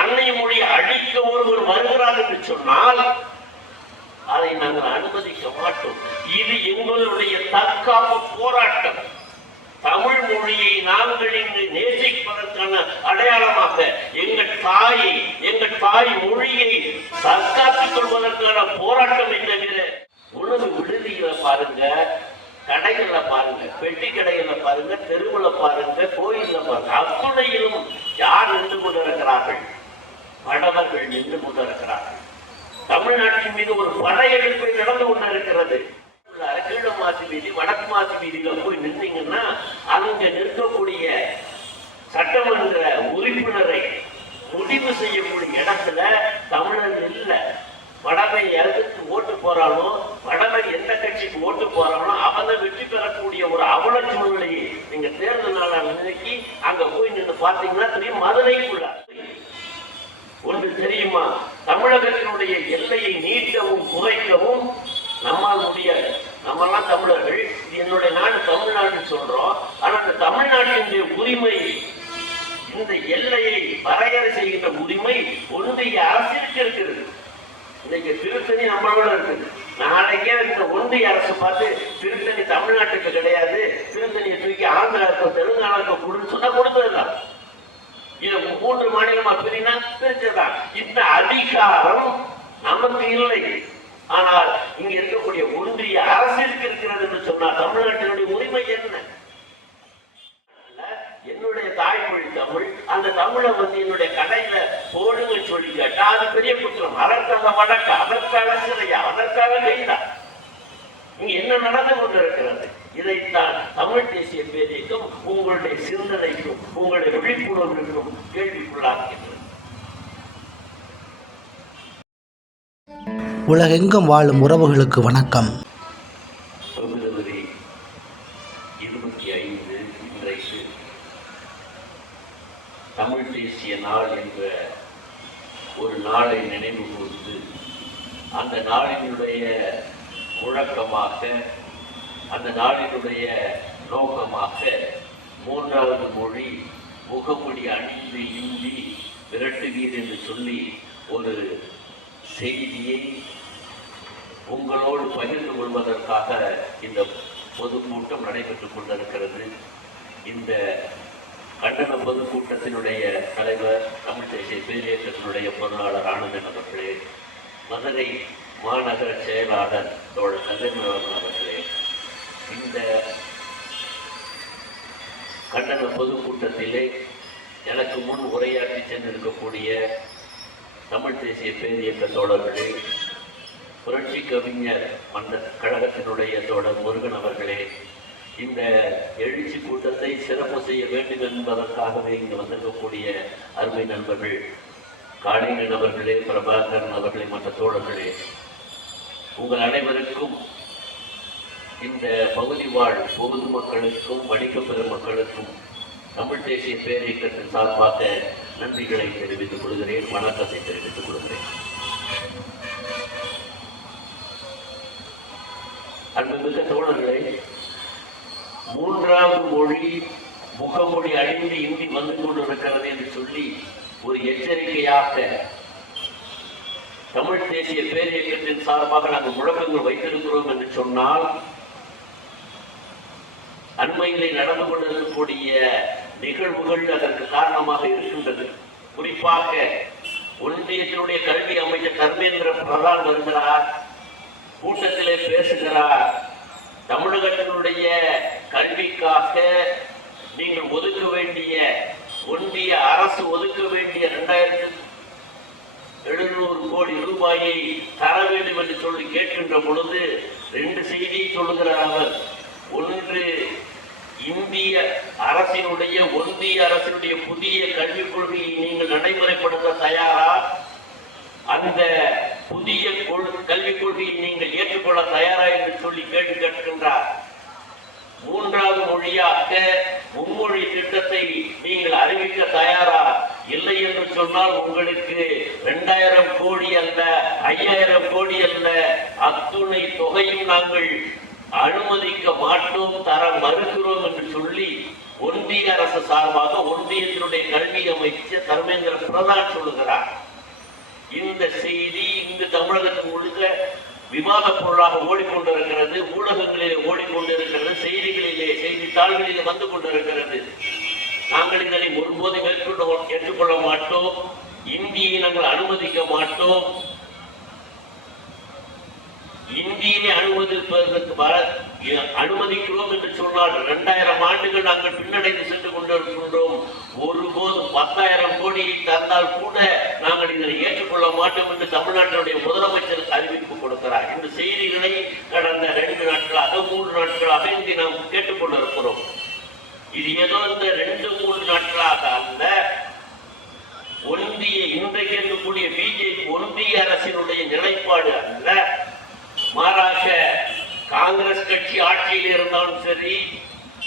அன்னை மொழியை அழிக்க ஒருவர் வருகிறார் என்று சொன்னால் அதை நாங்கள் அனுமதிக்க மாட்டோம். இது எங்களுடைய தற்காப்பு போராட்டம். தமிழ் மொழியை நாங்கள் இன்று நேசிப்பதற்கான அடையாளமாக எங்கள் தாய் மொழியை தற்காத்துக் கொள்வதற்கான போராட்டம் தவிர உணவு விடுதிகளை பாருங்க, கடைகளை பாருங்க, பெட்டி கடைகளை பாருங்க, தெருவுல பாருங்க, கோயில்ல பாருங்க, அத்துணையிலும் யார் நின்று கொண்டிருக்கிறார்கள்? படவர்கள் நின்று கொண்டிருக்கிறார்கள். தமிழ்நாட்டின் மீது ஒரு படையெடுப்பு நடந்து கொண்டிருக்கிறது. கீழ மாசி வீதி, வடக்கு மாசி வீதியில போய் நின்றீங்கன்னா அங்க நிற்கக்கூடிய சட்டமன்ற உறுப்பினரை முடிவு செய்யக்கூடிய இடத்துல தமிழர் இல்லை. வடமை எதுக்கு ஓட்டு போறானோ, வடமை எந்த கட்சிக்கு ஓட்டு போறானோ அவன் வெற்றி பெறக்கூடிய ஒரு அவல சூழ்நிலையை நீங்க தேர்தல் நாளாக நினைக்கி அங்க போய் நின்று பார்த்தீங்கன்னா தெரியும். மதுரைக்குள்ள ஒன்று தெரியுமா, தமிழகத்தினுடைய எல்லையை நீட்டவும் குறைக்கவும் நம்மால் முடியாது. நம்மெல்லாம் தமிழர்கள், என்னுடைய நாடு தமிழ்நாடு சொல்றோம். ஆனா அந்த தமிழ்நாட்டினுடைய உரிமை, இந்த எல்லையை வரையறை செய்கின்ற உரிமை ஒன்றிய அரசிற்கு இருக்கிறது. இன்னைக்கு திருத்தணி நம்மளோட இருக்குது. நாளைக்கே இந்த ஒன்றிய அரசு பார்த்து திருத்தணி தமிழ்நாட்டுக்கு கிடையாது, திருத்தணியை தூக்கி ஆந்திராவுக்கு தெலுங்கானாவுக்கு கொடுன்னு சொன்னா கொடுத்ததுதான். இது 3 மாநிலமா பிரினா பிரிச்சதுதான். இந்த அதிகாரம் நமக்கு இல்லை. ஆனால் இங்க இருக்கக்கூடிய ஒன்றிய அரசிற்கு இருக்கிறது என்று சொன்னால் தமிழ்நாட்டினுடைய உரிமை என்ன? என்னுடைய தாய்மொழி தமிழ், அந்த தமிழை என்னுடைய கடையில போடுங்க சொல்லி கேட்டா அது பெரிய குற்றம். அதற்காக வழக்க, அதற்காக சிறையா, அதற்காக கைதா. இங்க என்ன நடந்து கொண்டிருக்கிறது? இதைத்தான் தமிழ் தேசிய பேரியக்கம் உங்களுடைய சிந்தனைக்கும் உங்களுடைய விழிப்புணர்வுக்கும் கேள்விக்குள்ளாகிறது. உலகெங்கும் வாழும் உறவுகளுக்கு வணக்கம். பிப்ரவரி 25 இன்றைக்கு தமிழ் தேசிய நாள் என்ற ஒரு நாளை நினைவு கூர்ந்து அந்த நாளினுடைய முழக்கமாக, அந்த நாளினுடைய நோக்கமாக 3வது மொழி முகமொழி அணிந்து இந்தி விரட்டுவீர் என்று சொல்லி ஒரு செய்தியை உங்களோடு பகிர்ந்து கொள்வதற்காக இந்த பொதுக்கூட்டம் நடைபெற்றுக் கொண்டிருக்கிறது. இந்த கண்டன பொதுக்கூட்டத்தினுடைய தலைவர், தமிழ் தேசிய பேரியக்கத்தினுடைய பொருளாளர் ஆனந்தன் அவர்களே, மதுரை மாநகர செயலாளர் தோழர் கதிர்மேவன் அவர்களே, இந்த கண்டன பொதுக்கூட்டத்திலே எனக்கு முன் உரையாற்றி சென்றிருக்கக்கூடிய தமிழ் தேசிய பேரியக்க தோழர்களே, புரட்சி கவிஞர் மன்ற கழகத்தினுடைய தோழர் முருகன் அவர்களே, இந்த எழுச்சி கூட்டத்தை சிறப்பு செய்ய வேண்டும் என்பதற்காகவே இங்கு வந்திருக்கக்கூடிய அருமை நண்பர்கள் காளிங்கன் அவர்களே, பிரபாகரன் அவர்களே, மற்ற தோழர்களே, உங்கள் அனைவருக்கும் இந்த பகுதி வாழ் பொது மக்களுக்கும் வணிக பெருமக்களுக்கும் தமிழ் தேசிய பேரியக்கத்தின் சார்பாக நன்றிகளை தெரிவித்துக் கொள்கிறேன், வணக்கத்தை தெரிவித்துக் கொள்கிறேன். அன்புமிக்க தோழர்களே, 3வது மொழி முகமொழி அழிந்து இந்தி வந்து கொண்டிருக்கிறது என்று சொல்லி ஒரு எச்சரிக்கையாக தமிழ் தேசிய பேரியக்கத்தின் சார்பாக நாங்கள் முழக்கங்கள் வைத்திருக்கிறோம் என்று சொன்னால், அண்மையிலே நடந்து கொண்டிருக்கக்கூடிய நிகழ்வுகள் அதற்கு காரணமாக இருக்கின்றது. குறிப்பாக ஒன்றியத்தினுடைய கல்வி அமைச்சர் தர்மேந்திர பிரதான் வருகிறார், கூட்டத்திலே பேசுகிறார். தமிழகத்தினுடைய கல்விக்காக நீங்கள் ஒதுக்க வேண்டிய, ஒன்றிய அரசு ஒதுக்க வேண்டிய 2700 கோடி ரூபாயை தர வேண்டும் என்று சொல்லி கேட்கின்ற பொழுது 2 செய்தியை சொல்லுகிறார் அவர். ஒன்று, இந்திய அரசினுடைய, ஒன்றிய அரசினுடைய புதிய கல்விக் கொள்கையை நீங்கள் நடைமுறைப்படுத்த தயாரா? அந்த புதிய கல்விக் கொள்கையை நீங்கள் ஏற்றுக்கொள்ள தயாரா என்று சொல்லி கேள்வி கேட்கின்றார். 3வது மொழியாக மும்மொழி திட்டத்தை நீங்கள் அறிவிக்க தயாரா? இல்லை என்று சொன்னால் உங்களுக்கு 2000 கோடி அல்ல, 5000 கோடி அல்ல, அத்துணை தொகையும் நாங்கள் அனுமதிக்க மாட்டோம், தர மறுக்கிறோம் என்று சொல்லி ஒன்றிய அரசு சார்பாக ஒன்றியத்தினுடைய கல்வி அமைச்சர் தர்மேந்திர பிரதான் சொல்லுகிறார். இந்த செய்தி இங்கு தமிழகத்தில் முழுக்க விவாத பொருளாக ஓடிக்கொண்டிருக்கிறது, ஊடகங்களிலே ஓடிக்கொண்டிருக்கிறது, செய்திகளிலே செய்தித்தாள்களிலே வந்து கொண்டிருக்கிறது. நாங்கள் இதனை ஒருபோதும் ஏற்றுக்கொள்ள மாட்டோம். இந்தியை நாங்கள் அனுமதிக்க மாட்டோம். இந்தியை அனுமதிக்கிறோம் என்று சொன்னால் 2000 ஆண்டுகள் நாங்கள் பின்னடைந்து சென்று கொண்டிருக்கின்றோம். ஒருபோதும் 10,000 கோடியை தந்தால் கூட நாங்கள் இதனை ஏற்றுக்கொள்ள மாட்டோம் என்று தமிழ்நாட்டினுடைய முதலமைச்சர் அறிவிப்பு கொடுக்கிறார். இந்த செய்திகளை கடந்த 2 நாட்களாக 3 நாட்களாக இங்கே நாம் கேட்டுக்கொண்டிருக்கிறோம். இது ஏதோ இந்த 2-3 நாட்களாக அல்ல. இன்றைக்கு இருக்கக்கூடிய பிஜேபி ஒன்றிய அரசினுடைய நிலைப்பாடு அல்ல. மாறாக காங்கிரஸ் கட்சி ஆட்சியில் இருந்தாலும் சரி,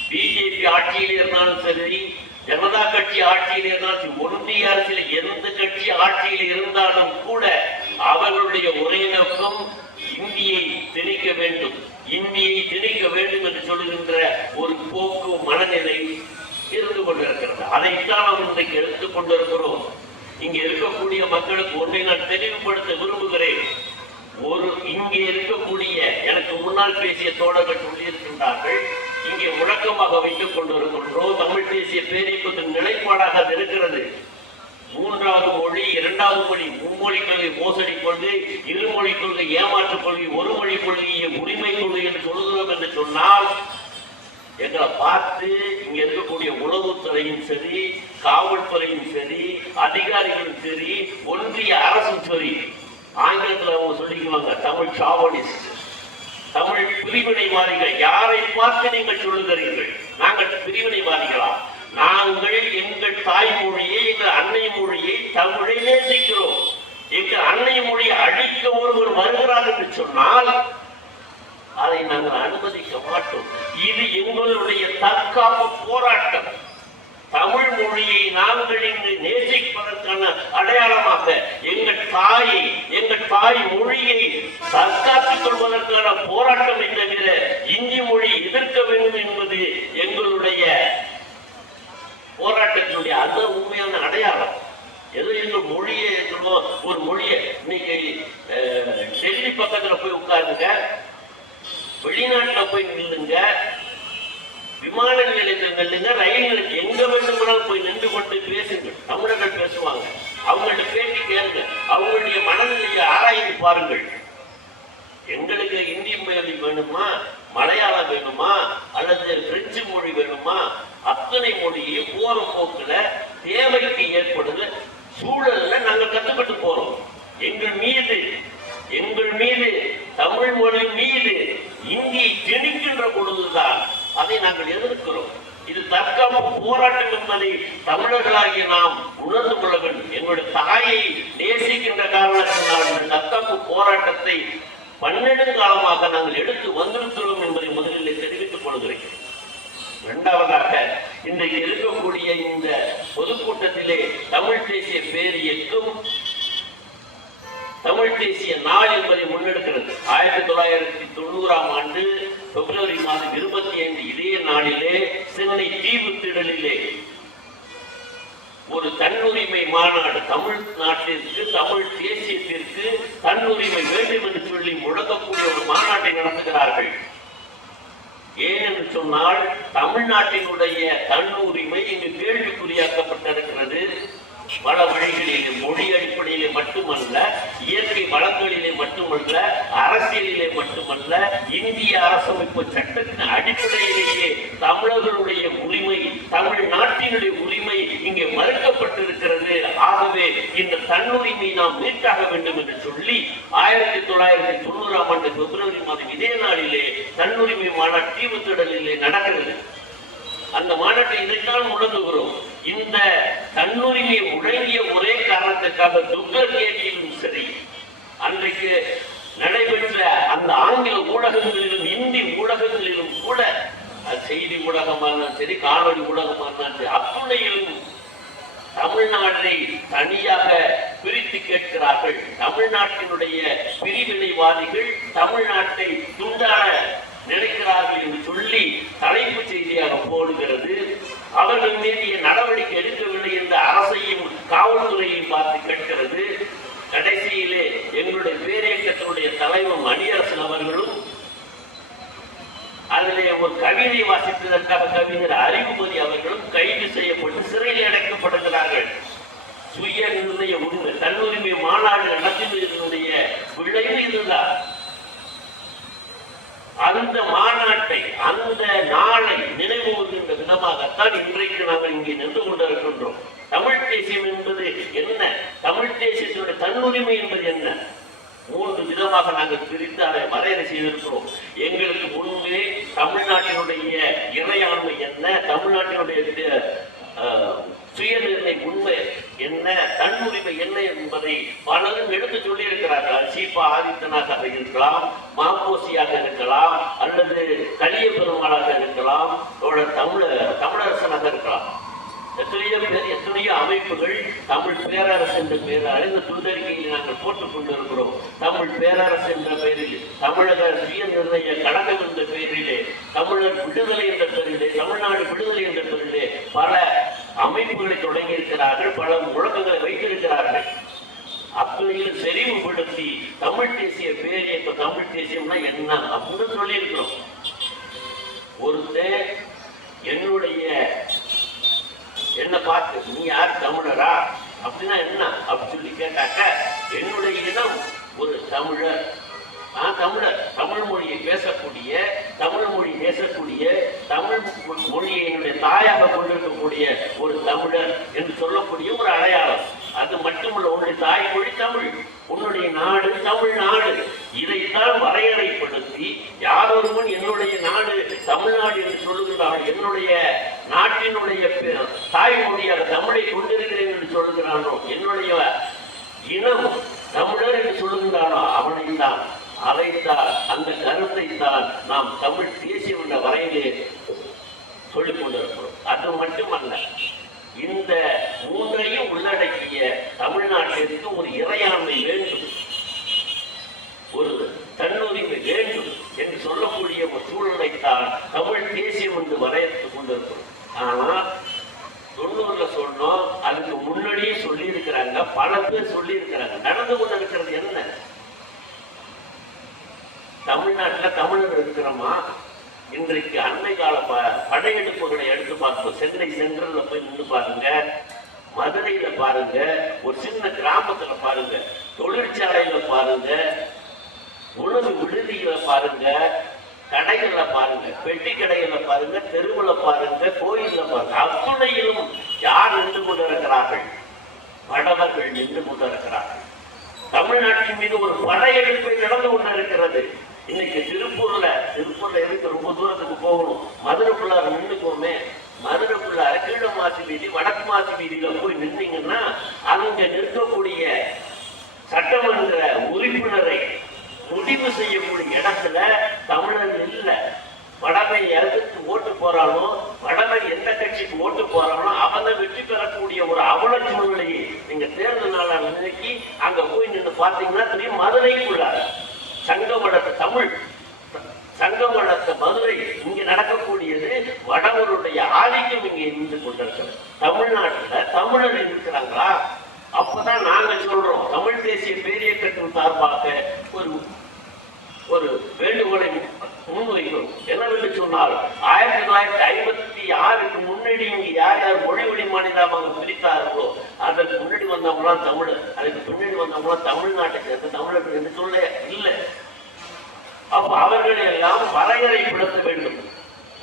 பிஜேபி ஆட்சியில் இருந்தாலும் சரி, ஜனதா கட்சி ஆட்சியில் இருந்தாலும், ஒன்றிய அரசில் எந்த கட்சி ஆட்சியில் இருந்தாலும் கூட அவர்களுடைய ஒரே நோக்கம் இந்தியை திணிக்க வேண்டும், இந்தியை திணிக்க வேண்டும் என்று சொல்லுகின்ற ஒரு போக்கு மனநிலை இருந்து கொண்டிருக்கிறது. அதைத்தான் நாம் இன்றைக்கு எடுத்துக் கொண்டிருக்கிறோம். இங்கே இருக்கக்கூடிய மக்களுக்கு ஒன்றை நான் தெளிவுபடுத்த விரும்புகிறேன். இங்கே இருக்கக்கூடிய எனக்கு முன்னால் பேசிய தோழர்கள் சொல்லியிருக்கின்றார்கள், இங்கே முழக்கமாக வைத்துக் கொண்டிருக்கின்றோம். தமிழ் தேசிய பேரியக்கத்தின் நிலைப்பாடாக அது இருக்கிறது. 3வது மொழி, 2வது மொழி, மும்மொழி கொள்கை மோசடி கொள்கை, இருமொழி கொள்கை ஏமாற்றுக் கொள்கை, ஒரு மொழி கொள்கையை உரிமை கொள்கை என்று சொல்கிறோம் என்று சொன்னால், எங்களை பார்த்து இங்க இருக்கக்கூடிய உளவுத்துறையும் சரி, காவல்துறையும் சரி, அதிகாரிகளும் சரி, ஒன்றிய அரசும் சரி, ஆங்கிலத்தில் அவங்க சொல்லிக்குவாங்க தமிழ் சாவடிஸ்ட், தமிழ் பிரிவினைவாதிகள். யாரை பார்த்து நீங்கள் சொல்லுகிறீர்கள் நாங்கள் பிரிவினைவாதிகளா? நாங்கள் எங்கள் தாய்மொழியை, எங்கள் அன்னை மொழியை, தமிழை நேசிக்கிறோம். எங்கள் அன்னை மொழியை அழிக்க ஒருவர் வருகிறார் என்று சொன்னால் அதை நாங்கள் அனுமதிக்க மாட்டோம். இது எங்களுடைய தற்காப்பு போராட்டம். தமிழ் மொழியை நாங்கள் இங்கு நேசிப்பதற்கான அடையாளமாக எங்கள் தாயை, எங்கள் தாய் மொழியை தற்காத்துக் கொள்வதற்கான போராட்டத்தை தவிர இந்தி மொழி எதிர்க்க வேண்டும் என்பது எங்களுடைய போராட்டத்தினுடைய அந்த உண்மையான அடையாளம். ஏதோ எங்கள் மொழியை ஒரு மொழியை இன்னைக்கு டெல்லி பக்கத்துல போய் உட்காருங்க, வெளிநாட்டில் போய் நில்லுங்க, விமான நிலையத்தில் நில்லுங்க, ரயில் நிலையம் எங்க வேண்டுமானாலும் போய் நின்று கொண்டு பேசுங்கள். தமிழர்கள் பேசுவாங்க. அவங்கள்ட்ட பேட்டி கேளுங்க, அவங்களுடைய மனநிலையை ஆராய்ந்து பாருங்கள். எங்களுக்கு இந்தி மொழி வேணுமா, மலையாளம் வேணுமா, அல்லது பிரெஞ்சு மொழி வேணுமா, அத்தனை மொழியையும் போற போக்குல தேவைக்கு ஏற்படுது சூழல்ல நாங்கள் கத்துக்கிட்டு போறோம். எங்கள் மீது தமிழ் மொழி மீது இந்தியை திணிக்கின்ற பொழுதுதான் அதை நாங்கள் எதிர்க்கிறோம். இது தற்காப்பு போராட்டம் என்பதை தமிழர்களாகிய நாம் உணர்ந்து கொள்ள வேண்டும். எங்களுடைய தாயை நேசிக்கின்ற காரணத்தினால் இந்த தற்காப்பு போராட்டத்தை 12 காலமாக நாங்கள் எடுத்து வந்திருக்கிறோம் என்பதை முதலில் தெரிவித்துக் கொள்கிறேன். இரண்டாவதாக, இன்றைக்கு இருக்கக்கூடிய இந்த பொதுக்கூட்டத்திலே தமிழ் தேசிய பேரியக்கம் தமிழ் தேசிய நாள் என்பதை முன்னெடுக்கிறது. 1990ஆம் ஆண்டு பிப்ரவரி மாதம் 25 இதே நாளிலே சென்னை தீவுத்திடலிலே ஒரு தன்னுரிமை மாநாடு, தமிழ் நாட்டிற்கு, தமிழ் தேசியத்திற்கு தன்னுரிமை வேண்டும் என்று சொல்லி முழங்கக்கூடிய ஒரு மாநாட்டை நடத்துகிறார்கள். ஏனென்று சொன்னால் தமிழ்நாட்டினுடைய தன்னுரிமை இங்கு கேள்விக்குறியாக்கப்பட்டிருக்கிறது. பல வழிகளிலே, மொழி அடிப்படையிலே மட்டுமல்ல, இயற்கை வளங்களிலே மட்டுமல்ல, அரசியலிலே மட்டுமல்ல, இந்திய அரசமைப்பு சட்டத்தின் அடிப்படையிலேயே தமிழர்களுடைய உரிமை, தமிழ்நாட்டினுடைய உரிமை இங்கே மறுக்கப்பட்டிருக்கிறது. ஆகவே இந்த தன்னுரிமை நாம் மீட்டாக வேண்டும் என்று சொல்லி 1990ஆம் ஆண்டு பிப்ரவரி மாதம் இதே நாளிலே தன்னுரிமை மாநாடு தீவுத்திடலிலே நடக்கிறது. அந்த மாநாட்டை இதைத்தான் முழங்குகிறோம். இந்த தன்னுரிமையை முழங்கிய ஒரே காரணத்துக்காக துக்கர்கேட்டிலும் சரி, அன்றைக்கு நடைபெற்ற அந்த ஆங்கில ஊடகங்களிலும் இந்தி ஊடகங்களிலும் கூட, செய்தி ஊடகமானாலும் சரி, காணொலி ஊடகமானாலும் சரி, அத்துணையிலும் தமிழ்நாட்டை தனியாக பிரித்து கேட்கிறார்கள். தமிழ்நாட்டினுடைய பிரிவினைவாதிகள் தமிழ்நாட்டை துண்டாட நினைக்கிறார்கள் என்று சொல்லி தலைப்பு செய்தியாக போடுகிறது. அவர்கள் மீது நடவடிக்கை எடுக்கவில்லை என்ற அரசையும் காவல்துறையையும் பார்த்து கேட்கிறது. கடைசியிலே எங்களுடைய பேரியக்கத்தினுடைய தலைவர் மணியரசன் அவர்களும் அதிலே ஒரு கவிதை வாசித்ததற்காக கவிஞர் அறிவுமதி அவர்களும் கைது செய்யப்பட்டு சிறையில் அடைக்கப்படுகிறார்கள். சுய நிர்ணய உரிமை தன்னுரிமை மாநாடு நடத்தினுடைய விளைவு இதுதான். அந்த மாநாட்டை அந்த நாளை நினைவு கூறுகின்ற விதமாகத்தான் இன்றைக்கு நாங்கள் இங்கே நின்று கொண்டிருக்கின்றோம். தமிழ் தேசியம் என்பது என்ன, தமிழ் தேசியத்தினுடைய தன்னுரிமை என்பது என்ன, 3 விதமாக நாங்கள் பிரித்து அதை வரையறை செய்திருக்கிறோம். எங்களுக்கு முன்பே தமிழ்நாட்டினுடைய இறையாண்மை என்ன, தமிழ்நாட்டினுடைய சுயநிர்ணய உண்மை என்ன, தன்னுரிமை என்ன என்பதை பலரும் எடுத்து சொல்லி இருக்கிறார்கள். சீபா ஆதித்தனாக இருக்கலாம், மாப்போசியாக இருக்கலாம், அல்லது கலிய பெருமாளாக இருக்கலாம், தமிழரசனாக இருக்கலாம். எத்தனையோ அமைப்புகள் தமிழ் பேரரசு என்ற பெயரால் இந்த துண்டறிக்கையில் நாங்கள் போட்டுக் கொண்டிருக்கிறோம். தமிழ் பேரரசு என்ற பெயரில், தமிழக சுய நிர்ணய கழகம் என்ற பெயரிலே, தமிழர் விடுதலை என்ற பெயரிலே, தமிழ்நாடு விடுதலை என்ற பெயரிலே பல அமைப்புகளை தொடங்கி இருக்கிறார்கள், பல முழக்கங்களை வைத்திருக்கிறார்கள். அத்தனையில் செறிவுபடுத்தி தமிழ் தேசிய பேரியக்க தமிழ் தேசியம்னா என்ன அப்படின்னு சொல்லியிருக்கிறோம். ஒருத்தர் என்ன பார்த்து நீ யார் தமிழரா அப்படின்னா என்ன அப்படின்னு சொல்லி கேட்டாக்க, என்னுடைய இனம் ஒரு தமிழர், தமிழர், தமிழ் மொழியை பேசக்கூடிய, தமிழ் மொழி பேசக்கூடிய, தமிழ் மொழியை என்னுடைய தாயாக கொண்டிருக்கக்கூடிய ஒரு தமிழர் என்று சொல்லக்கூடிய ஒரு அடையாளம். அது மட்டுமல்ல, உன்னுடைய தாய்மொழி தமிழ், உன்னுடைய நாடு தமிழ்நாடு. இதைத்தான் வரையறைப்படுத்தி யாரொருவன் என்னுடைய நாடு தமிழ்நாடு என்று சொல்லுகிறான், என்னுடைய நாட்டினுடைய தாய்மொழியாக தமிழை கொண்டிருக்கிறேன் என்று சொல்லுகிறானோ, என்னுடைய இனம் தமிழர் என்று சொல்லுகிறானோ அவனைத்தான் அதைத்தான் அந்த கருத்தை தான் நாம் தமிழ் தேசியம் என்ற வரையிலே சொல்லிக் கொண்டிருக்கிறோம். அது மட்டுமல்ல, இந்த 3ஐயும் உள்ளடக்கிய தமிழ்நாட்டிற்கு ஒரு இறையாண்மை வேண்டும், ஒரு தன்னுரிமை வேண்டும் என்று சொல்லக்கூடிய ஒரு சூழலைத்தான் தமிழ் தேசியம் என்று வரையறுத்துக் கொண்டிருக்கிறோம். ஆனால் 90ல சொன்னோம், அதுக்கு முன்னாடியே சொல்லி இருக்கிறாங்க, பல பேர் சொல்லி இருக்கிறாங்க. நடந்து கொண்டிருக்கிறது என்ன? தமிழ்நாட்டில் தமிழர் இருக்கிறோமா? இன்றைக்கு அண்மை கால படையெடுப்புகளை எடுத்து பார்ப்போம். சென்னை சென்ட்ரல்ல போய் நின்று பாருங்க, மதுரையில பாருங்க, ஒரு சின்ன கிராமத்துல பாருங்க, தொழிற்சாலையில பாருங்க, உணவு விடுதியில பாருங்க, கடைகள்ல பாருங்க, பெட்டி கடைகள்ல பாருங்க, தெருவுல பாருங்க, கோயில்ல பாருங்க, அத்துணையிலும் யார் நின்று கொண்டிருக்கிறார்கள்? படவர்கள் நின்று கொண்டிருக்கிறார்கள். தமிழ்நாட்டின் மீது ஒரு படையெடுப்பு நடந்து கொண்டிருக்கிறது. இன்னைக்கு திருப்பூர்ல இருந்து ரொம்ப தூரத்துக்கு போகணும், மதுரைக்குள்ளார நின்றுக்கோமே, மதுரைக்குள்ளார கீழ மாசி வீதி, வடக்கு மாசி வீதியில போய் நின்றீங்கன்னா அங்க நிற்கக்கூடிய சட்டமன்ற உறுப்பினரை முடிவு செய்யக்கூடிய இடத்துல தமிழர் இல்ல. வடமை எதுக்கு ஓட்டு போறானோ, வடமை எந்த கட்சிக்கு ஓட்டு போறானோ அவங்க வெற்றி பெறக்கூடிய ஒரு அவல சூழ்நிலையை நீங்க தேர்தல் நாள நினைக்கி அங்க போய் நின்று பார்த்தீங்கன்னா தெரியும். மதுரைக்குள்ளார சங்கமடத்த தமிழ், சங்கமடத்த மதுரை, இங்க நடக்கக்கூடியது வடவருடைய ஆதிக்கம் இங்க இருந்து கொண்டிருக்கிறது. தமிழ்நாட்டுல தமிழர் இருக்கிறாங்களா? அப்பதான் நாங்க சொல்றோம், தமிழ் தேசிய பேரியக்கத்தின் சார்பாக ஒரு வேண்டுகோளை முன்வைக்கிறோம். என்னவென்று சொன்னால், 1956க்கு முன்னாடி இங்க யார் யார் மொழி வழி மாநிலமாக பிரித்தார்களோ அதற்கு முன்னாடி வந்தவங்களாம் தமிழர், அதுக்கு பின்னாடி வந்தவங்களாம் தமிழ்நாட்டை சேர்ந்த தமிழர்கள் என்று சொல்ல இல்லை. அப்ப அவர்களை எல்லாம் வரையறைப்படுத்த வேண்டும்.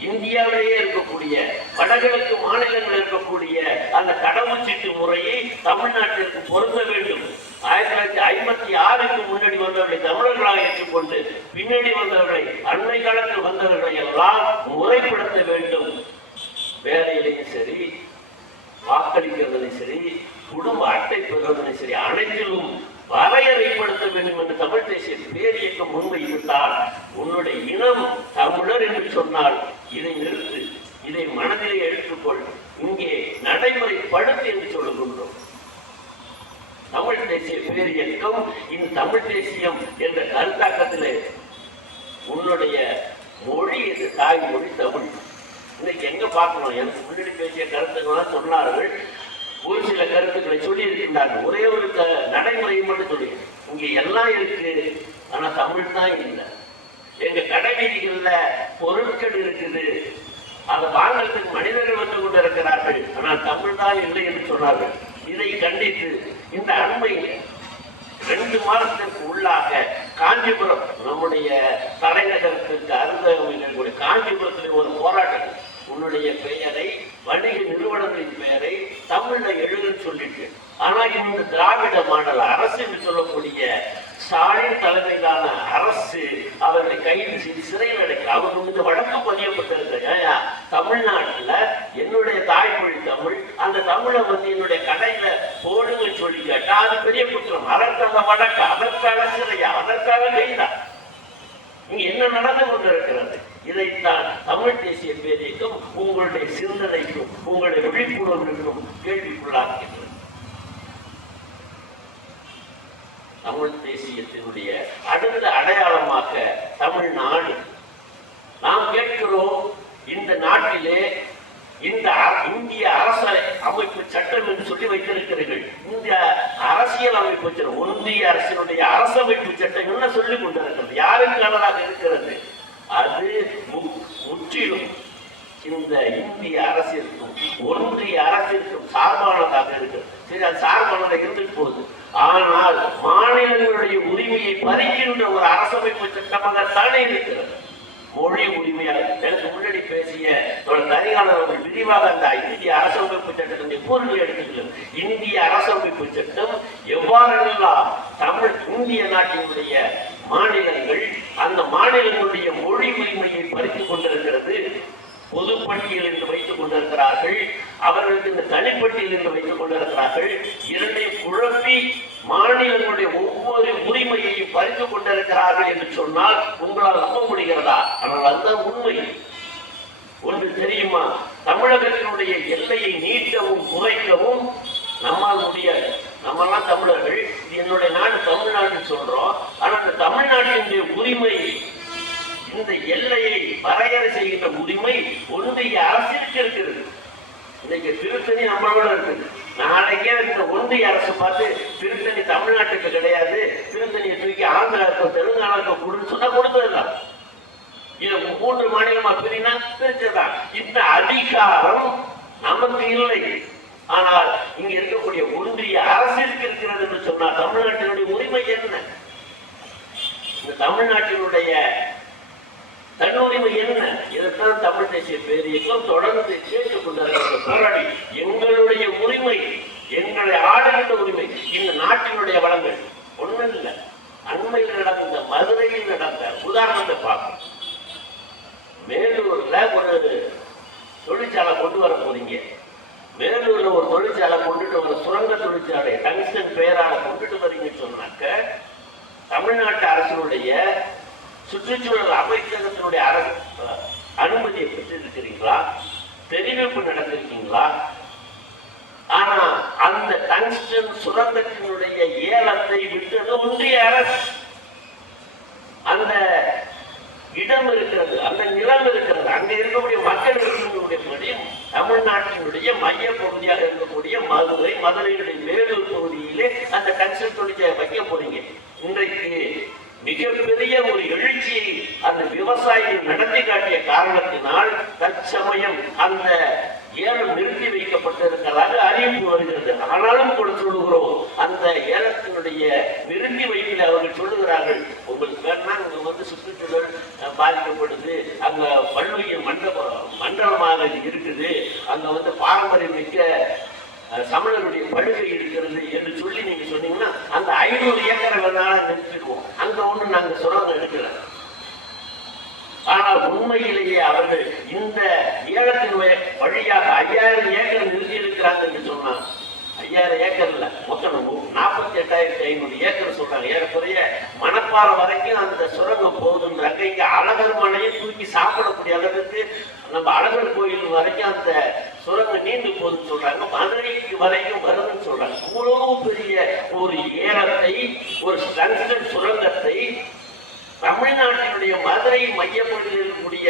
இந்தியாவிலேயே இருக்கக்கூடிய வடகிழக்கு மாநிலங்கள் இருக்கக்கூடிய அந்த கடவுச்சீட்டு முறையை தமிழ்நாட்டிற்கு பொருந்த வேண்டும். 1956க்கு முன்னாடி வந்தவர்களை தமிழர்களாக ஏற்றுக்கொண்டு பின்னாடி வந்தவர்களை, அண்மை காலத்தில் வந்தவர்களை எல்லாம் முறைப்படுத்த வேண்டும். வேலையிலையும் சரி, வாக்களிக்கிறதுலையும் சரி, குடும்ப அட்டை பெறுவதிலும் சரி, அனைத்திலும் வரையறைப்படுத்த வேண்டும் என்று தமிழ் தேசிய பேரியக்கம் முன்வைத்தால், உன்னுடைய இனம் தமிழர் என்று சொன்னால் இதை நிறுத்து, இதை மனதிலே எடுத்துக்கொள், இங்கே நடைமுறைப்படுத்து என்று சொல்லுகின்றோம். தமிழ் தேசிய பேரியக்கம் இந்த தமிழ் தேசியம் என்ற கருத்தாக்கத்திலே உன்னுடைய மொழி என்று தாய்மொழி தமிழ், இன்னைக்கு எங்க பார்க்கணும்? எனக்கு முன்னாடி பேசிய கருத்துக்கள்லாம் சொன்னார்கள், ஒரு சில கருத்துக்களை சொல்லி இருக்கின்றார்கள். ஒரே ஒரு நடைமுறையை மட்டும் சொல்லி, இங்க எல்லாம் இருக்கு, ஆனா தமிழ் தான் இல்லை. எங்க கடை வீதிகள்ல பொருட்கள் இருக்குது, அதை வாங்கறதுக்கு மனிதர்கள் வந்து கொண்டு இருக்கிறார்கள், ஆனால் தமிழ் தான் இல்லை என்று சொன்னார்கள். இதை கண்டித்து இந்த அண்மையில் 2 மாதத்திற்கு உள்ளாக காஞ்சிபுரம், நம்முடைய தலைநகரத்திற்கு அருகாமையில் காஞ்சிபுரத்தில் ஒரு போராட்டம், உன்னுடைய பெயரை, வணிக நிறுவனங்களின் பெயரை தமிழ்ல எழுதுன்னு சொல்லிட்டு, ஆனா இந்த திராவிட மாடல் அரசு என்று சொல்லக்கூடிய ஸ்டாலின் தலைமையிலான அரசு அவர்களை கைது செய்து சிறையில் அடைக்க அவர் இந்த வழக்கு பதியப்பட்டிருக்க. தமிழ்நாட்டுல என்னுடைய தாய்மொழி தமிழ், அந்த தமிழை வந்து என்னுடைய கடையில போடுங்க சொல்லி கேட்டா அது பெரிய குற்றம். அதற்காக வழக்கு, அதற்காக சிறையா, அதற்காக கைதா. இங்க என்ன நடந்து கொண்டிருக்கிறது? இதைத்தான் தமிழ் தேசிய பேரியக்கம் உங்களுடைய சிந்தனைக்கும் உங்களுடைய விழிப்புணர்வுக்கும் கேள்விக்குள்ளாக்குகிறது. தமிழ் தேசியத்தினுடைய அடுத்த அடையாளமாக தமிழ்நாடு. நாம் கேட்கிறோம், இந்த நாட்டிலே இந்த இந்திய அரசு அமைப்பு சட்டம் என்று சொல்லி வைத்திருக்கிறீர்கள். இந்த அரசியல் அமைப்பு சட்டம், ஒன்றிய அரசினுடைய அரசமைப்பு சட்டம் என்ன சொல்லிக் கொண்டிருக்கிறது? யாருக்கானதாக இருக்கிறது? அது முற்றிலும் இந்த இந்திய அரசிற்கும் ஒன்றிய அரசிற்கும் சார்பானதாக இருக்கிறது. சரி, அது சார்பானதாக இருந்துட்டு போகுது. ஆனால் மாநிலங்களுடைய உரிமையை பறிக்கின்ற ஒரு அரசமைப்பு சட்டமாகத்தானே இருக்கிறது. மொழி உரிமையாக எனக்கு முன்னாடி பேசிய தனியாளர் அவர்கள் விரிவாக அந்த இந்திய அரசமைப்பு சட்டத்தினுடைய பொருளை எடுத்துக்கலாம். இந்திய அரசமைப்பு சட்டம் எவ்வாறெல்லாம் தமிழ் இந்திய நாட்டினுடைய மாநிலங்கள் அந்த மாநிலங்களுடைய மொழி உரிமையை பறித்துக் கொண்டிருக்கிறது. பொதுப்பட்டியல் என்று வைத்துக் கொண்டிருக்கிறார்கள், அவர்களுக்கு இந்த தனிப்பட்டியல் என்று வைத்துக் கொண்டிருக்கிறார்கள். இரண்டையும் குழப்பி மாநிலங்களுடைய ஒவ்வொரு உரிமையையும் பறித்துக் கொண்டிருக்கிறார்கள் என்று சொன்னால் உங்களால் நம்ப முடிகிறதா? ஆனால் அதுதான் உண்மை. ஒன்று தெரியுமா? தமிழகத்தினுடைய எல்லையை நீட்டவும் குறைக்கவும் நம்மால் முடியாது. நம்மெல்லாம் தமிழர்கள், என்னுடைய நாடு தமிழ்நாடு சொல்றோம். ஆனால் இந்த தமிழ்நாட்டினுடைய உரிமை, இந்த எல்லையை வரையறை செய்கின்ற உரிமை ஒன்றிய அரசிற்கு இருக்கிறது. இன்னைக்கு திருத்தணி நம்மளோட இருக்குது. நாளைக்கே இந்த ஒன்றிய அரசு பார்த்து திருத்தணி தமிழ்நாட்டுக்கு கிடையாது, திருத்தணியை தூக்கி ஆந்திராவுக்கு தெலுங்கானாவுக்கு கொடுத்து சொன்னா கொடுத்ததுதான். இது 3 மாநிலமா பிரினா பிரிச்சதுதான். இந்த அதிகாரம் நமக்கு இல்லை. ஆனால் இங்க இருக்கக்கூடிய ஒன்றிய அரசிற்கு இருக்கிறது என்று சொன்னால் தமிழ்நாட்டினுடைய உரிமை என்ன? இந்த தமிழ்நாட்டினுடைய தன்னுரிமை என்ன? இதைத்தான் தமிழ் தேசிய பேரியக்கம் தொடர்ந்து கேட்டுக் கொண்டிருக்கிற போராடி, எங்களுடைய உரிமை, எங்களை ஆடுகின்ற உரிமை, இந்த நாட்டினுடைய வளங்கள் ஒண்ணும் இல்லை. அண்மையில் நடந்த, மதுரையில் நடந்த உதாரணத்தை பார்ப்போம். மேலூர்ல ஒரு தொழிற்சாலை கொண்டு வர போறீங்க. மேலூர்ல ஒரு தொழிற்சாலை கொண்டுட்டு வர, சுரங்க தொழிற்சாலை டங்ஸ்டன் பெயரால கொண்டுட்டு வரீங்கன்னு சொன்னாக்க, தமிழ்நாட்டு அரசினுடைய சுற்றுச்சூழல் அமைச்சகத்தினுடைய அனுமதியை பெற்றிருக்கிறீங்களா? தெரிவிப்பு நடத்திருக்கீங்களா? ஆனா அந்த டங்ஸ்டன் சுரங்கத்தினுடைய ஏலத்தை விட்டது ஒன்றிய அரசு. அந்த இடம் இருக்கிறது, அந்த நிலம் இருக்கிறது, அங்க இருக்கக்கூடிய மக்கள் இருக்கக்கூடிய தமிழ்நாட்டினுடைய மைய பகுதியாக இருக்கக்கூடிய மதுரை, மதுரையுடைய மேலூர் பகுதியிலே அந்த டங்ஸ்டன் தொழிற்சாலை வைக்க போறீங்க. இன்றைக்கு மிகப்பெரிய ஒரு எழுச்சியை அந்த விவசாயிகள் நடத்தி காட்டிய காரணத்தினால் தற்சமயம் அந்த ஏலம் நிறுத்தி வைக்கப்பட்டிருக்கிறதாக அறிவிப்பு வருகிறது. ஆனாலும் கூட சொல்லுகிறோம், அந்த ஏலத்தினுடைய நிறுத்தி வைப்பில் அவர்கள் சொல்லுகிறார்கள், உங்களுக்கு வேணா இங்க வந்து சுற்றுச்சூழல் பாதிக்கப்படுது, அங்க பல்லுயிர் மண்டலமாக இருக்குது, அங்க வந்து பாரம்பரியம் மிக்க சமணருடைய படுகை இருக்கிறது என்று சொல்லி நீங்க சொன்னீங்கன்னா அந்த 500 ஏக்கரை வேணாலும் நிறுத்திடுவோம். அங்க ஒண்ணு நாங்க சுரங்கம் எடுக்கல. ஆனால் உண்மையிலேயே அவர்கள் இந்த ஏலத்தின் வழியாக 5000 ஏக்கர் நிறுத்தி இருக்கிறாங்க என்று சொன்னாங்க. 5000 ஏக்கர் இல்ல, மொத்தம் 48,500 ஏக்கர் சொல்றாங்க. ஏறக்குறைய மணப்பாறை வரைக்கும் அந்த சுரங்கம் போகுதுன்றாங்க. இங்க அழகர் மலையை தூக்கி சாப்பிடக்கூடிய அளவுக்கு நம்ம அழகர் கோயில் வரைக்கும் அந்த சுரங்கம் நீண்டு போகுதுன்னு சொல்றாங்க. மதுரைக்கு வரைக்கும் வருதுன்னு சொல்றாங்க. இவ்வளவு பெரிய ஒரு ஏலத்தை, ஒரு டங்ஸ்டன் சுரங்கத்தை தமிழ்நாட்டினுடைய மதுரை மையப்பகுதியில் இருக்கக்கூடிய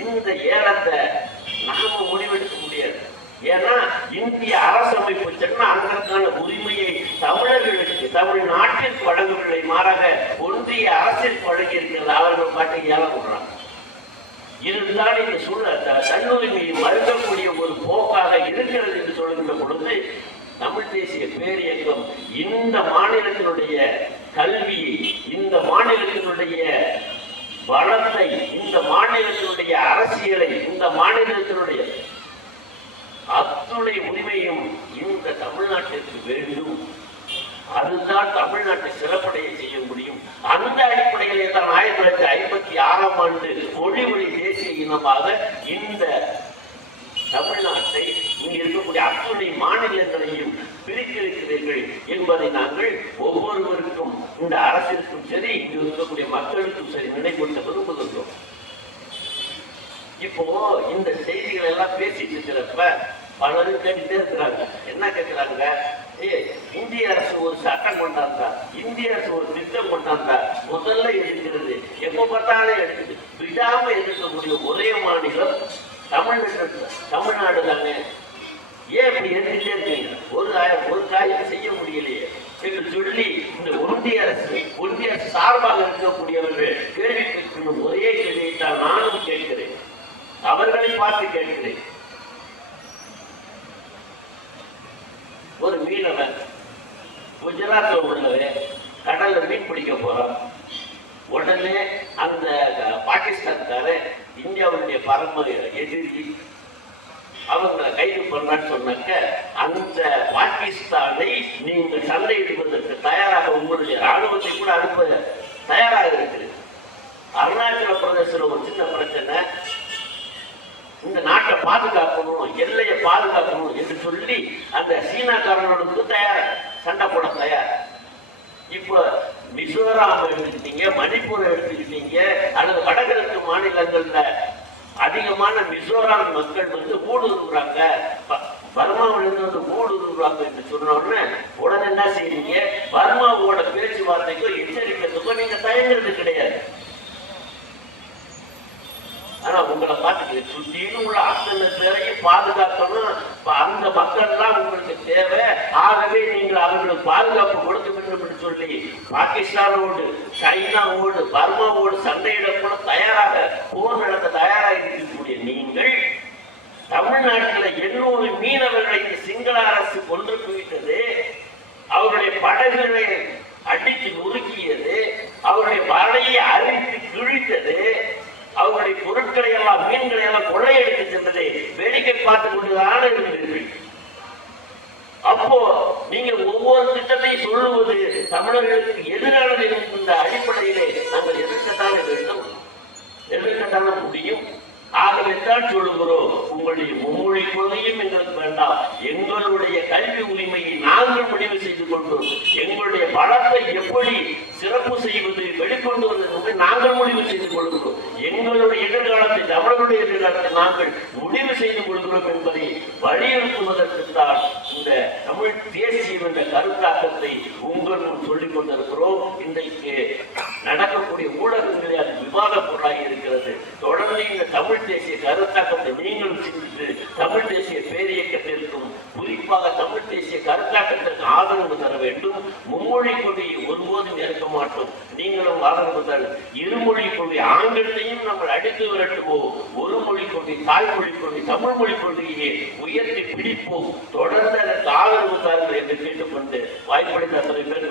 இந்த ஏலத்தை ஏன்னா இந்திய அரசமைப்பு சட்டம் அதற்கான உரிமையை தமிழர்களுக்கு தமிழ்நாட்டிற்கு வழங்கவில்லை, மாறாக ஒன்றிய அரசிற்கு வழங்கி இருக்கிறது. அவர்கள் பாட்டுக்கு ஏலம் விடுறாங்க. இதுதான் இந்த சூழல் தன்னுரிமையை மறுக்கக்கூடிய ஒரு போக்காக இருக்கிறது என்று சொல்கின்ற பொழுது தமிழ் தேசிய பேரியக்கம் இந்த மாநிலத்தினுடைய கல்வியை, இந்த மாநிலத்தினுடைய வளத்தை, இந்த மாநிலத்தினுடைய அரசியலை, இந்த மாநிலத்தினுடைய அத்துணை உரிமையும் இந்த தமிழ்நாட்டிற்கு வேண்டும். அதுதான் தமிழ்நாட்டை சிறப்படைய செய்ய முடியும். அந்த அடிப்படையிலே தான் 1956ஆம் ஆண்டு மொழி தேசிய இனமாக இந்த தமிழ்நாட்டை இங்கு இருக்கக்கூடிய அத்துணை மாநிலங்களையும் பிரித்திருக்கிறீர்கள் என்பதை நாங்கள் ஒவ்வொருவருக்கும், இந்த அரசிற்கும் சரி, இங்கு இருக்கக்கூடிய மக்களுக்கும் சரி நினைவுபடுத்த விரும்புகின்றோம். இப்போ இந்த செய்திகள் எல்லாம் பேசிட்டு இருக்கிறப்ப பலரும் கேட்டுட்டே இருக்கிறாங்க. என்ன கேட்கிறாங்க? இந்திய அரசு ஒரு சட்டம் கொண்டாந்தா, இந்திய அரசு ஒரு திட்டம் கொண்டாந்தா, முதல்ல எடுக்கிறது எப்ப பார்த்தாலும் எடுக்குது, விடாம இருக்கக்கூடிய ஒரே மாநிலம் தமிழ்நாடு தானே. ஏன் இப்படி எடுத்துட்டே இருக்கீங்க? ஒரு காரியம் செய்ய முடியலையே என்று சொல்லி இந்த ஒன்றிய அரசு சார்பாக இருக்கக்கூடியவர்கள் கேள்வி கேட்கணும். ஒரே கேள்வியை தான் நானும் கேட்கிறேன், அவர்களை பார்த்து கேட்கிறேன். ஒரு மீனவன் குஜராத்ல உள்ளவன் கடல்ல மீன் பிடிக்க போறான். உடனே அந்த பாகிஸ்தான்கார இந்தியாவுடைய பரம எதிரி அவங்க கைது பண்ணான்னு சொன்னாக்க, அந்த பாகிஸ்தானை நீங்கள் சண்டையிடுவதற்கு தயாராக உங்களுடைய ராணுவத்தை கூட அனுப்ப தயாராக இருக்கிறது. அருணாச்சல பிரதேசத்துல ஒரு சின்ன பிரச்சனை, இந்த நாட்டை பாதுகாக்கணும், எல்லையை பாதுகாக்கணும் என்று சொல்லி அந்த சீனாக்காரர்களுக்கு தயார், சண்டை போட தயார். இப்ப மிசோராம் எடுத்துக்கிட்டீங்க, மணிப்பூர் எடுத்துக்கிட்டீங்க, அல்லது வடகிழக்கு மாநிலங்கள்ல அதிகமான மிசோராம் மக்கள் ஊடுருவுறாங்க, பர்மாவிலிருந்து ஊடுருவுறாங்க என்று சொன்ன உடனே என்ன செய்றீங்க? பர்மாவோட பேச்சுவார்த்தைக்கோ எச்சரிக்கிறதுக்கோ நீங்க தயங்குறது கிடையாது. ஆனா உங்களை பார்த்து சுற்றிலும் உள்ள அத்தனை பேரையும் பாதுகாக்கணும், அந்த மக்கள் எல்லாம் உங்களுக்கு தேவை, ஆகவே நீங்கள் அவர்களுக்கு பாதுகாப்பு கொடுக்க வேண்டும் என்று சொல்லி பாகிஸ்தானோடு, சைனாவோடு, பர்மாவோடு சண்டையிட கூட தயாராக, போர் நடத்த தயாராக இருக்கக்கூடிய நீங்கள் தமிழ்நாட்டில் 800 மீனவர்களை சிங்கள அரசு கொண்டு போயிட்டது, அவருடைய படகுகளை அடித்து நொறுக்கியது, அவருடைய வலையை அரித்து கிழித்தது, அவருடைய பொருட்களை எல்லாம், மீன்களை எல்லாம் கொள்ளையடித்து சென்றதை வேடிக்கை பார்த்து கொண்டுதான் இருந்தீர்கள். அப்போ நீங்க ஒவ்வொரு திட்டத்தையும் சொல்லுவது தமிழர்களுக்கு எதிரானது என்கின்ற அடிப்படையிலே நாங்கள் எதிர்க்கத்தான வேண்டும், எதிர்க்கத்தான முடியும். ஆகவே தான் சொல்லுகிறோம், உங்களுடைய மும்மொழி கொள்கையும் எங்களுக்கு வேண்டாம், எங்களுடைய கல்வி உரிமையை நாங்கள் முடிவு செய்து கொண்டோம், எங்களுடைய பலத்தை எப்படி சிறப்பு செய்வது, வெளிக்கொண்டு வருவது நாங்கள் முடிவு செய்து கொள்கிறோம், எங்களுடைய எதிர்காலத்தை, தமிழர்களுடைய எதிர்காலத்தை நாங்கள் முடிவு செய்து கொள்கிறோம் என்பதை வலியுறுத்துவதற்குத்தான் இந்த தமிழ் தேசியம் என்ற கருத்தாக்கத்தை உங்களுக்கு சொல்லிக் கொண்டிருக்கிறோம். இன்றைக்கு நடக்கக்கூடிய ஊடகங்களே அது விவாத பொருளாக இருக்கிறது. தொடர்ந்து இந்த தமிழ் தேசிய கருத்தாக்கத்தை நீங்களும் சிந்தித்து தமிழ் தேசிய பேரியக்கத்திற்கும், குறிப்பாக தமிழ் தேசிய கருத்தாக்கத்திற்கு ஆதரவு தர வேண்டும். மும்மொழி கொள்கையை ஒருபோதும் ஏற்க மாட்டோம், நீங்களும் ஆதரவு தர. இருமொழி கொள்கை ஆங்கிலத்தையும் நம்ம அடித்து விரட்டுவோம், ஒரு மொழி கொள்கை, தாய்மொழி கொள்கை, தமிழ் மொழி கொள்கையை உயர்த்தி பிடிப்போம். தொடர்ந்து அதற்கு ஆதரவு தாருங்கள் என்று கேட்டுக்கொண்டு வாய்ப்பளித்த அத்தனை பேர்